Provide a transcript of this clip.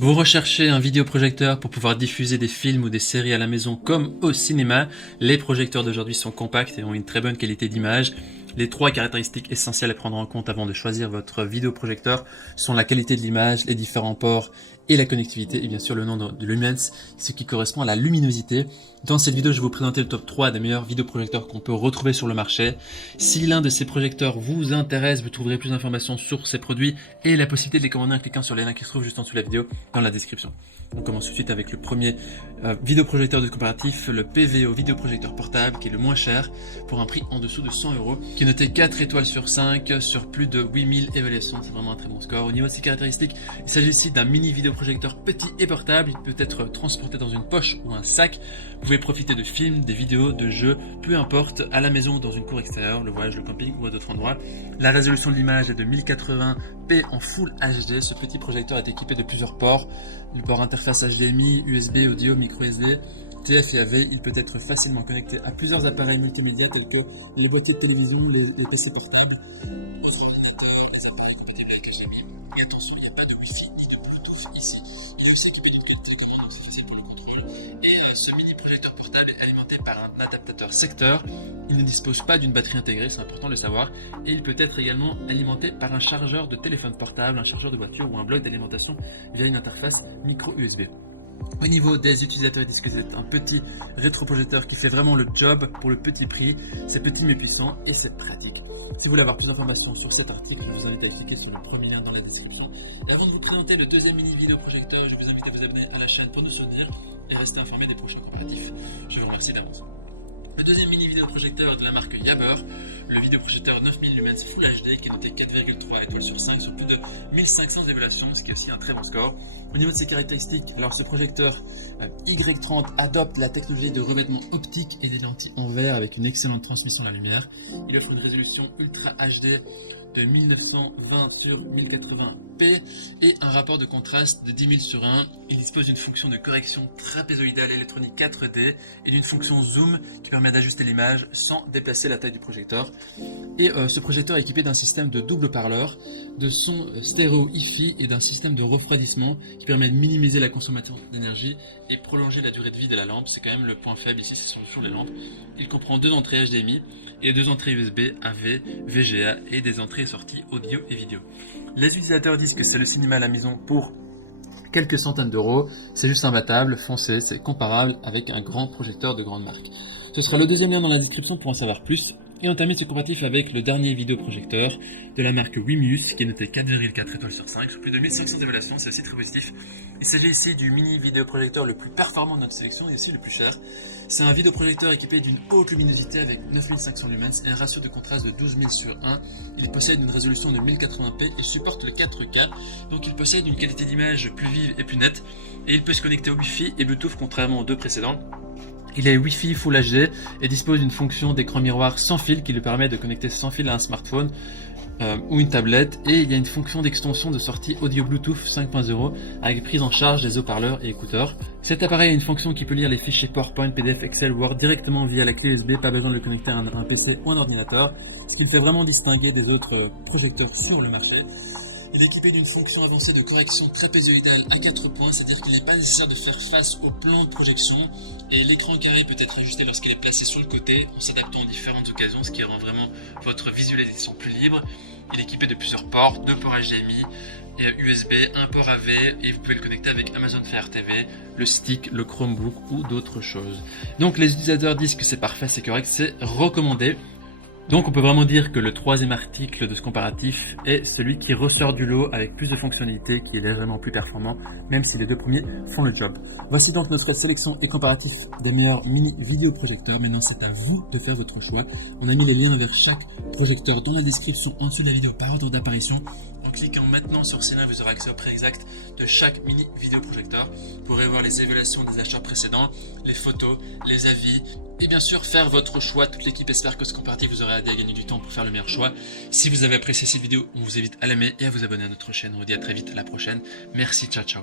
Vous recherchez un vidéoprojecteur pour pouvoir diffuser des films ou des séries à la maison comme au cinéma. Les projecteurs d'aujourd'hui sont compacts et ont une très bonne qualité d'image. Les trois caractéristiques essentielles à prendre en compte avant de choisir votre vidéoprojecteur sont la qualité de l'image, les différents ports et la connectivité et bien sûr le nombre de lumens, ce qui correspond à la luminosité. Dans cette vidéo, je vais vous présenter le top 3 des meilleurs vidéoprojecteurs qu'on peut retrouver sur le marché. Si l'un de ces projecteurs vous intéresse, vous trouverez plus d'informations sur ces produits et la possibilité de les commander en cliquant sur les liens qui se trouvent juste en dessous de la vidéo dans la description. On commence tout de suite avec le premier vidéoprojecteur de comparatif, le PVO vidéoprojecteur portable qui est le moins cher pour un prix en dessous de 100 €, qui est noté 4 étoiles sur 5 sur plus de 8000 évaluations. C'est vraiment un très bon score. Au niveau de ses caractéristiques, il s'agit ici d'un mini vidéoprojecteur petit et portable. Il peut être transporté dans une poche ou un sac. Vous pouvez profiter de films, des vidéos, de jeux, peu importe, à la maison ou dans une cour extérieure, le voyage, le camping ou à d'autres endroits. La résolution de l'image est de 1080p en Full HD. Ce petit projecteur est équipé de plusieurs ports. Le port interface HDMI, USB, audio, micro SD, TF et AV. Il peut être facilement connecté à plusieurs appareils multimédia tels que les boîtiers de télévision, les PC portables, les ordinateurs, les appareils compatibles avec HDMI. Et attention, il n'y a pas de Wi-Fi ni de Bluetooth ici. Il est aussi équipé d'une carte télécommande, donc c'est facile pour le contrôle. Et ce mini projecteur portable est alimenté par un adaptateur secteur. Il ne dispose pas d'une batterie intégrée, c'est important de le savoir. Et il peut être également alimenté par un chargeur de téléphone portable, un chargeur de voiture ou un bloc d'alimentation via une interface micro USB. Au niveau des utilisateurs, ils disent que c'est un petit rétroprojecteur qui fait vraiment le job pour le petit prix. C'est petit mais puissant et c'est pratique. Si vous voulez avoir plus d'informations sur cet article, je vous invite à cliquer sur le premier lien dans la description. Et avant de vous présenter le deuxième mini vidéoprojecteur, je vous invite à vous abonner à la chaîne pour nous soutenir et rester informé des prochains comparatifs. Je vous remercie d'avance. Le deuxième mini vidéoprojecteur de la marque Yammer, le vidéoprojecteur 9000 lumens Full HD qui est noté 4,3 étoiles sur 5 sur plus de 1500 évaluations, ce qui est aussi un très bon score. Au niveau de ses caractéristiques, alors ce projecteur Y30 adopte la technologie de revêtement optique et des lentilles en verre avec une excellente transmission de la lumière. Il offre une résolution Ultra HD de 1920 sur 1080p et un rapport de contraste de 10 000 sur 1. Il dispose d'une fonction de correction trapézoïdale électronique 4D et d'une fonction zoom qui permet d'ajuster l'image sans déplacer la taille du projecteur. Et ce projecteur est équipé d'un système de double parleur, de son stéréo Hi-Fi et d'un système de refroidissement qui permet de minimiser la consommation d'énergie et prolonger la durée de vie de la lampe. C'est quand même le point faible ici, ce sont sur les lampes. Il comprend deux entrées HDMI et deux entrées USB, AV, VGA et des entrées et sorties audio et vidéo. Les utilisateurs disent que c'est le cinéma à la maison pour quelques centaines d'euros. C'est juste imbattable, foncez, c'est comparable avec un grand projecteur de grande marque. Ce sera le deuxième lien dans la description pour en savoir plus. Et on termine ce comparatif avec le dernier vidéoprojecteur de la marque Wimius qui est noté 4,4 étoiles sur 5 sur plus de 1500 évaluations, c'est aussi très positif. Il s'agit ici du mini vidéoprojecteur le plus performant de notre sélection et aussi le plus cher. C'est un vidéoprojecteur équipé d'une haute luminosité avec 9500 lumens et un ratio de contraste de 12 000 sur 1. Il possède une résolution de 1080p et supporte le 4K, donc il possède une qualité d'image plus vive et plus nette et il peut se connecter au Wi-Fi et Bluetooth contrairement aux deux précédents. Il est Wi-Fi Full HD et dispose d'une fonction d'écran miroir sans fil qui lui permet de connecter sans fil à un smartphone ou une tablette, et il y a une fonction d'extension de sortie audio Bluetooth 5.0 avec prise en charge des haut-parleurs et écouteurs. Cet appareil a une fonction qui peut lire les fichiers PowerPoint, PDF, Excel, Word directement via la clé USB, pas besoin de le connecter à un PC ou un ordinateur, ce qui le fait vraiment distinguer des autres projecteurs sur le marché. Il est équipé d'une fonction avancée de correction trapézoïdale à 4 points, c'est-à-dire qu'il n'est pas nécessaire de faire face au plan de projection et l'écran carré peut être ajusté lorsqu'il est placé sur le côté en s'adaptant aux différentes occasions, ce qui rend vraiment votre visualisation plus libre. Il est équipé de plusieurs ports, 2 ports HDMI, et USB, un port AV et vous pouvez le connecter avec Amazon Fire TV, le stick, le Chromebook ou d'autres choses. Donc les utilisateurs disent que c'est parfait, c'est correct, c'est recommandé. Donc on peut vraiment dire que le troisième article de ce comparatif est celui qui ressort du lot avec plus de fonctionnalités, qui est légèrement plus performant, même si les deux premiers font le job. Voici donc notre sélection et comparatif des meilleurs mini vidéoprojecteurs. Maintenant c'est à vous de faire votre choix. On a mis les liens vers chaque projecteur dans la description en dessous de la vidéo par ordre d'apparition. En cliquant maintenant sur ces liens, vous aurez accès au prix exact de chaque mini vidéoprojecteur. Vous pourrez voir les évaluations des achats précédents, les photos, les avis et bien sûr faire votre choix. Toute l'équipe espère que ce comparatif vous aura aidé à gagner du temps pour faire le meilleur choix. Si vous avez apprécié cette vidéo, on vous invite à l'aimer et à vous abonner à notre chaîne. On vous dit à très vite, à la prochaine. Merci, ciao ciao.